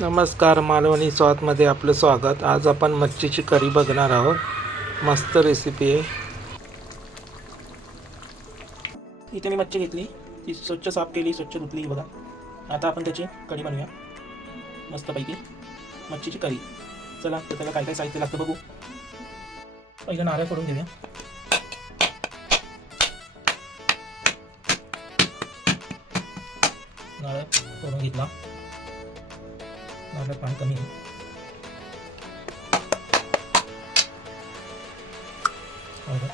नमस्कार मालवणी स्वादमध्ये आपलं स्वागत. आज आपण मच्छीची करी बघणार आहोत. मस्त रेसिपी आहे. इथे मी मच्छी घेतली. ती स्वच्छ साफ केली स्वच्छ धुतली बघा. आता आपण त्याची कढी बनवूया. मस्तपैकी. मच्छीची करी. चला तर त्याला काय काय साहित्य लागतं बघू. पहिलं नारळ फोडून घेऊया. नारळ फोडून घेतला. नारळ पाणी कमी आहे. बरोबर.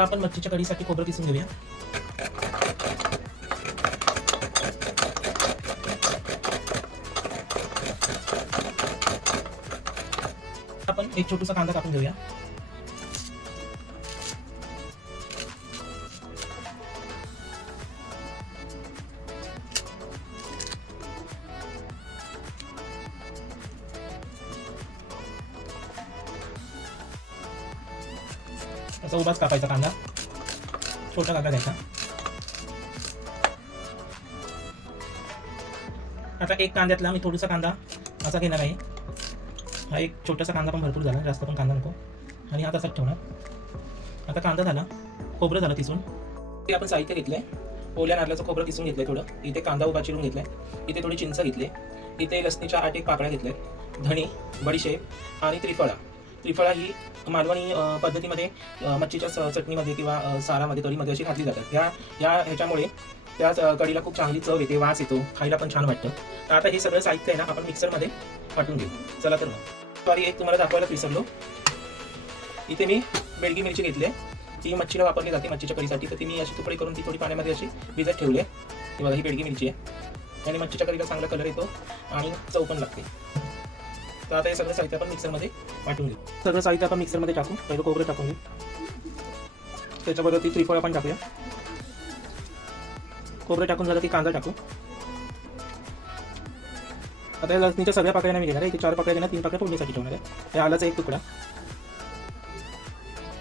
आपण मच्छीच्या कढीसाठी खोबरं किसून घेऊया. आपण एक छोटासा कांदा कापून घेऊया. असा उभाच कापायचा कांदा? छोटा कांदा घ्यायचा. आता एक कांद्यातला मी थोडासा कांदा असा घेणार आहे. हा एक छोटासा कांदा पण भरपूर झाला जास्त पण कांदा नको. आणि हा तसाच ठेवणार. आता कांदा झाला खोबरं झालं किसून. ते आपण साहित्य घेतलं आहे ओल्या नारळाचं खोबरं किसून घेतलंय थोडं. इथे कांदा उभा चिरून घेतलाय. इथे थोडी चिंच घेतली. इथे लसणीच्या आठ एक पाकळ्या घेतल्या धणी बडीशेप आणि त्रिफळा. त्रिफळा ही मालवणी पद्धतीमध्ये मच्छीच्या स- चटणीमध्ये किंवा सारामध्ये कढीमध्ये अशी घातली जातात. ह्या या ह्याच्यामुळे त्या कढीला खूप चांगली चव येते वास येतो खायला पण छान वाटतं. तर आता हे सगळं साहित्य आहे ना आपण मिक्सरमध्ये वाटून घेऊ. चला तर मग. सॉरी एक तुम्हाला दाखवायला विसरलो. इथे मी बेडगी मिरची घेतली ती मच्छीला वापरली जाते मच्छीच्या कढीसाठी तर ती मी अशी तुकडे करून ती थोडी पाण्यामध्ये अशी भिजत ठेवली आहे. ही बघा ही बेडगी मिरची आहे. आणि मच्छीच्या कढीला चांगला कलर येतो आणि चव पण लागते. तर आता हे सगळं साहित्य आपण मिक्सरमध्ये वाटून घेऊ सगळं साहित्य आपण मिक्सरमध्ये टाकू. पहिलं कोबरं टाकून घेऊ. त्याच्याबरोबर ती त्रिफळ आपण टाकूया. कोबरं टाकून झालं की कांदा टाकू. आता या लसणीच्या सगळ्या पाकळ्या मी घेणार आहे. इथे चार पाकळ्या घेणार तीन पाकळ्या फोडणीसाठी ठेवणार आहे. हे आलाचा एक तुकडा.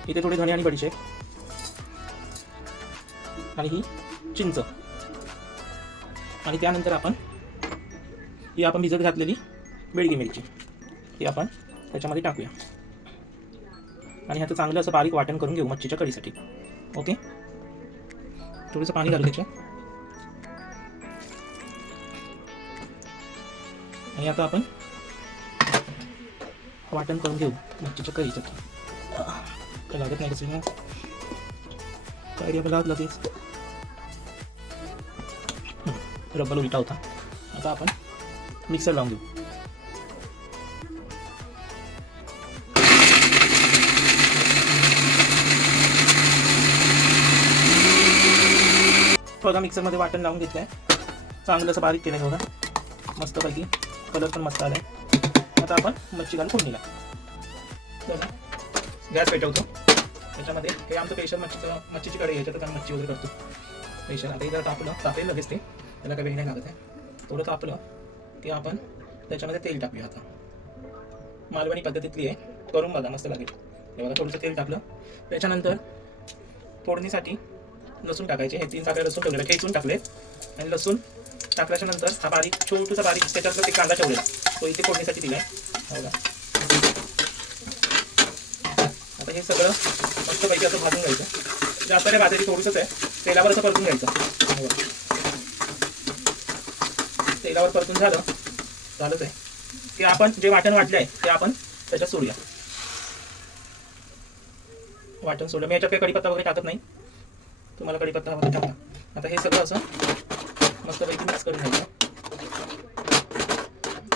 इथे थोडी धणे आणि बडीचे आणि ही चिंच. आणि त्यानंतर आपण ही आपण भिजत घातलेली बेडगी मिरची. ते आपण त्याच्यामध्ये टाकूया. आणि ह्याचं चांगलं असं बारीक वाटण करून घेऊ मच्छीच्या कढीसाठी. ओके? थोडंसं पाणी घालू त्याच्यात. आणि आता आपण वाटण करून घेऊ मच्छीच्या कढीसाठी. काय लागत नाही कसं काय रे लागत लगेच रब्बल उलटा होता. आता आपण मिक्सर लावून घेऊ. बघा मिक्सरमध्ये वाटण लावून घेतलंय. चांगलं असं बारीक केलं बघा. मस्तपैकी. कलर पण मस्त आलाय. आता आपण मच्छी घालून फोडणीला. गॅस पेटवतो. त्याच्यामध्ये हे आमचं स्पेशल मच्छीचं मच्छीची कढई याच्यात आम्ही मच्छी वगैरे करतो. स्पेशल आता जर तापलं तापेल लगेच ते. त्याला काही वेळ नाही लागत आहे. थोडं तापलं की आपण त्याच्यामध्ये तेल टाकूया आता. मालवणी पद्धतीतली आहे. करून बघा मस्त लागेल. हे बघा थोडंसं तेल टाकलं. त्याच्यानंतर फोडणीसाठी लसूण टाकायचे. हे तीन पाकळ्या लसूण ठेवलेले. खेचून टाकले. आणि लसूण टाकल्याच्या नंतर हा बारीक छोटूसा बारीक त्याच्यातलं ते कांदा ठेवलेला. तो इथे फोडणीसाठी दिला हो बघा आता हे सगळं मस्तपैकी असं भाजून घ्यायचं. जास्त रे भाजायची थोडंसंच आहे. तेलावर असं परतून घ्यायचं. हो तेलावर परतून झालं. झालंच आहे. ते आपण जे वाटण वाटलं आहे ते आपण त्याच्यात सोडूया. वाटण सोडलं. मी याच्यात काही कढीपत्ता वगैरे टाकत नाही. तुम्हाला कढीपत्ता वगैरे टाका आता हे सगळं असं मस्तपैकी मिक्स करून घ्यायचं.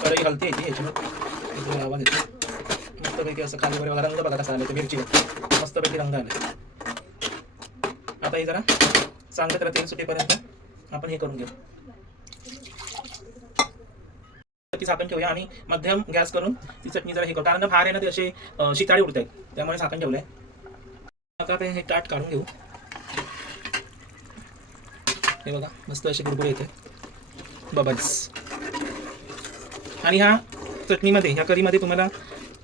कढई घालते येते याच्यामध्ये आवाज येतो. मस्तपैकी असं खाली वगैरे रंग बघा कसा आला मिरची मस्तपैकी रंग आला आता हे जरा चांगलं त्याला तेल सुटेपर्यंत. आपण हे करून घेऊ. ती झाकण ठेवूया आणि मध्यम गॅस करून ती चटणी जरा हे करू. कारण फार आहे ना ते असे अं, शिताळे उडत आहेत त्यामुळे झाकण ठेवलंय. आता ते हे ताट काढून घेऊ. हे बघा मस्त असे गुडगुडे येते बबल्स आणि ह्या चटणीमध्ये ह्या करीमध्ये तुम्हाला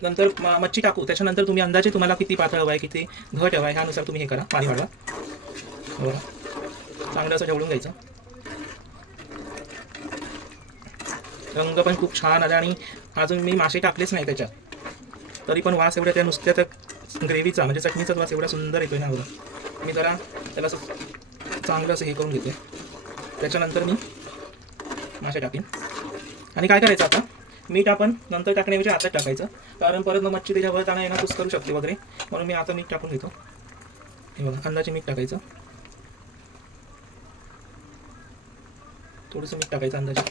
नंतर मच्छी टाकू त्याच्यानंतर तुम्ही अंदाजे तुम्हाला किती पातळ हवं आहे किती घट हवं आहे ह्यानुसार तुम्ही हे करा पाणी वाढवा. हो बरं. चांगलं असं ढवळून घ्यायचं. रंग पण खूप छान आला आणि अजून मी मासे टाकलेच नाही त्याच्यात. तरी पण वास एवढ्या त्या नुसत्या त्या ग्रेव्हीचा म्हणजे चटणीचा वास एवढा सुंदर येतोय ना बघा. मी जरा त्याला चांगलं असं हे करून घेते. त्याच्यानंतर मी मासे टाकेन. आणि काय करायचं आता? मीठ आपण नंतर टाकण्याविषयी आताच टाकायचं. कारण परत मग मच्छी त्याच्यावर जाणं येणं कुस करू शकते वगैरे. म्हणून मी आता मीठ टाकून घेतो. हे बघा अंदाजे मीठ टाकायचं. थोडंसं मीठ टाकायचं अंदाजे.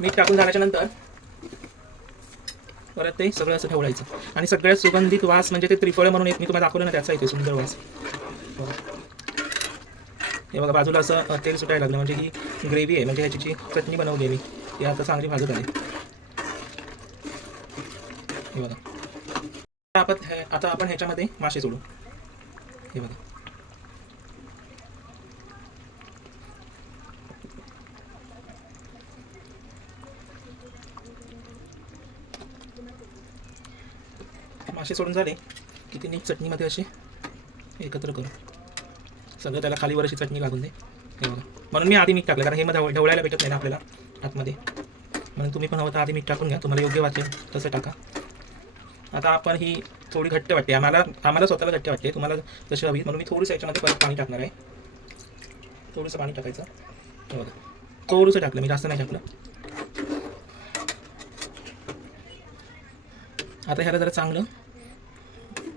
मीठ टाकून झाल्याच्यानंतर परत ते सगळं असं ठेवायचं. आणि सगळ्यात सुगंधित वास म्हणजे ते त्रिफळ म्हणून एक मी तुम्हाला दाखवलं ना त्याचा इथे सुंदर वास. हे बघा बाजूला असं तेल सुटायला लागलं म्हणजे ही ग्रेव्ही आहे म्हणजे ह्याची जी चटणी बनवली आहे मी ती आता चांगली भाजत आली हे बघा. आपण आता आपण ह्याच्यामध्ये मासे सोडू. हे बघा. मासे सोडून झाले की ती नीट चटणीमध्ये असे एकत्र करू. सगळं त्याला खाली अशी चटणी लागून दे. हे बघा. म्हणून मी आधी मीठ टाकलं कारण हे मध्ये ढवळायला भेटत नाही ना आपल्याला आतमध्ये. म्हणून तुम्ही पण हवं तर आधी मीठ टाकून घ्या. तुम्हाला योग्य वाटेल तसं टाका. आता आपण ही थोडी घट्ट वाटते. आम्हाला आम्हाला स्वतःला घट्ट वाटते. तुम्हाला जशी हवी. म्हणून मी थोडंसं याच्यामध्ये परत पाणी टाकणार आहे. थोडंसं पाणी टाकायचं. हे बघा. थोडंसं टाकलं मी जास्त नाही टाकलं. आता ह्याला जरा चांगलं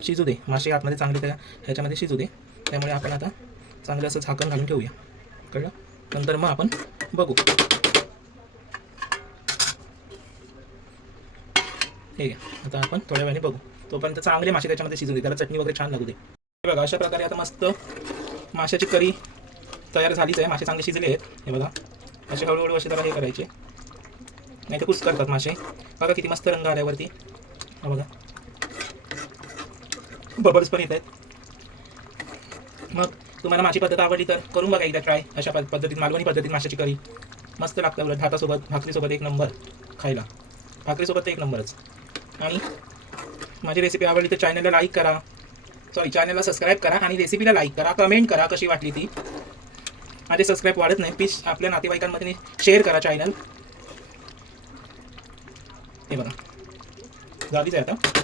शिजू दे. मासे आतमध्ये चांगले त्या ह्याच्यामध्ये शिजू दे. त्यामुळे आपण आता चांगलं असं झाकण घालून ठेवूया. कळलं? नंतर मग आपण बघू. ठीक आहे आता आपण थोड्या वेळाने बघू. तोपर्यंत चांगले मासे त्याच्यामध्ये शिजू दे. त्याला चटणी वगैरे छान लागू दे. हे बघा अशा प्रकारे आता मस्त माशाची करी तयार झालीच आहे. मासे चांगले शिजले आहेत. हे बघा. असे हळूहळू असे त्याला हे करायचे. नाही तर कुस करतात मासे. बघा किती मस्त रंग आल्यावरती. हा बघा. बबल्स पण येत आहेत. मग तुम्हाला माझी पद्धत आवडली तर करून बघा एकदा ट्राय अशा पद्धतीत मालवणी पद्धतीत माशाची करी. मस्त लागतं उलट. भातासोबत भाकरीसोबत एक नंबर खायला. भाकरीसोबत तर एक नंबरच आणि माझी रेसिपी आवडली तर चॅनलला लाईक करा. सॉरी चॅनलला सबस्क्राईब करा आणि रेसिपीला लाईक करा. कमेंट करा कशी वाटली ती. माझे सबस्क्राईब वाढत नाही. प्लीज आपल्या नातेवाईकांमध्ये शेअर करा चॅनल हे बघा. झालीच आहे आता.